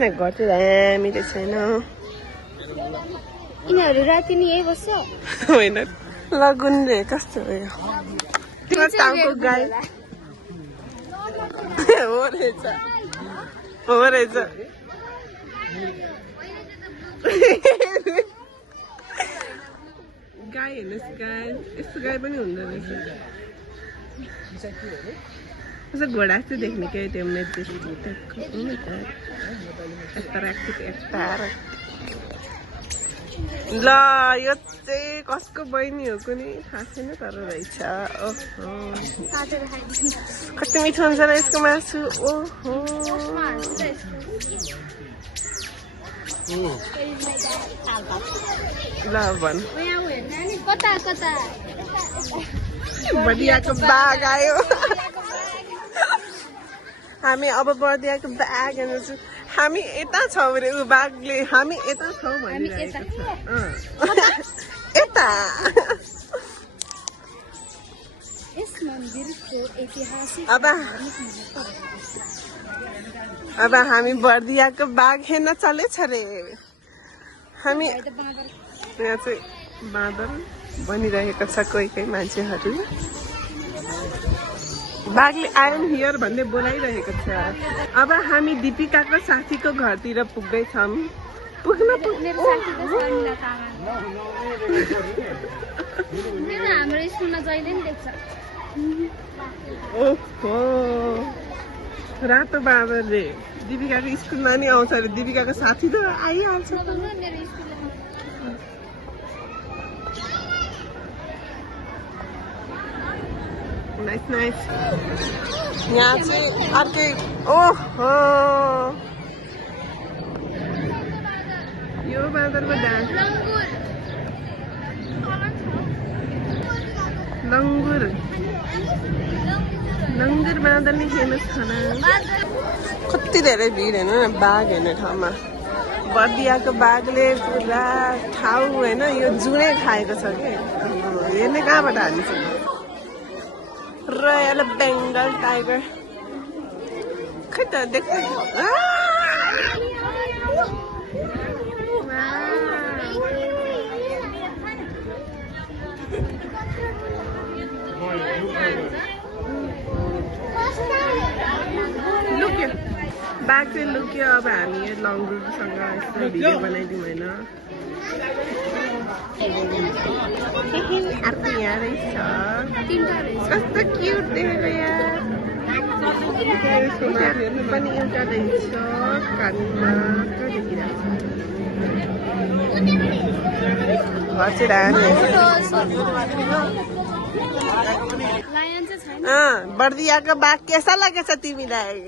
होइन घर चाहिँ दामी चाहिँ छैन यिनीहरू राति नि यही बस्छ होइन लगुन रे कस्तो हो यो टाउको गाई हो रहेछ गाई हेर्नुहोस् गाई यस्तो गाई पनि हुँदो रहेछ यसो घोडा जस्तो देख्ने क्या त्यो ल यो चाहिँ कसको बहिनी हो कुनै थाहा छैन तर रहेछ ओहो कति मिठो हुन्छ र यसको मासु ओहो ल भन् बर्दियाको बाघ आयो हामी अब बर्दियाको बाघ हेर्नु हामी यता छौँ अरे ऊ बाघले हामी यता छौँ भनिरहेको छ यता अब हामी बर्दियाको बाघ हेर्न चलेछ रे हामी यहाँ चाहिँ बाँदर बनिरहेको छ कोही कोही मान्छेहरू बाघले आयम हियर भन्ने बोलाइरहेको छ अब हामी दीपिकाको साथीको घरतिर पुग्दैछौँ पुग्न हाम्रो स्कुलमा जहिले नि देख्छ ओहो रातो बाँदरले दीपिकाको स्कुलमा नि आउँछ अरे दीपिकाको साथी त आइहाल्छ नाइस यहाँ चाहिँ अर्कै ओहो यो बाँदरको डान्स लङ्गुर बाँदरले फेमस खाना कति धेरै भिड हेर्नु न बाघ हेर्ने ठाउँमा बर्दियाको बाघले पुरा ठाउँ होइन यो जुनै खाएको छ कि हेर्ने कहाँबाट हालिन्छ रोयल बेङ्गल टाइगर खै त देख्छ लुक्यो बाघ चाहिँ लुक्यो अब हामी लङ्गुरसँग यस्तो भिडियो बनाइदिउँ होइन अर्को यहाँ रहेछ कस्तो क्युट देखेको यार पनि एउटा रहेछ कानमा देखिरहेको बर्दियाको बाघ कैसा लागेछ तिमीलाई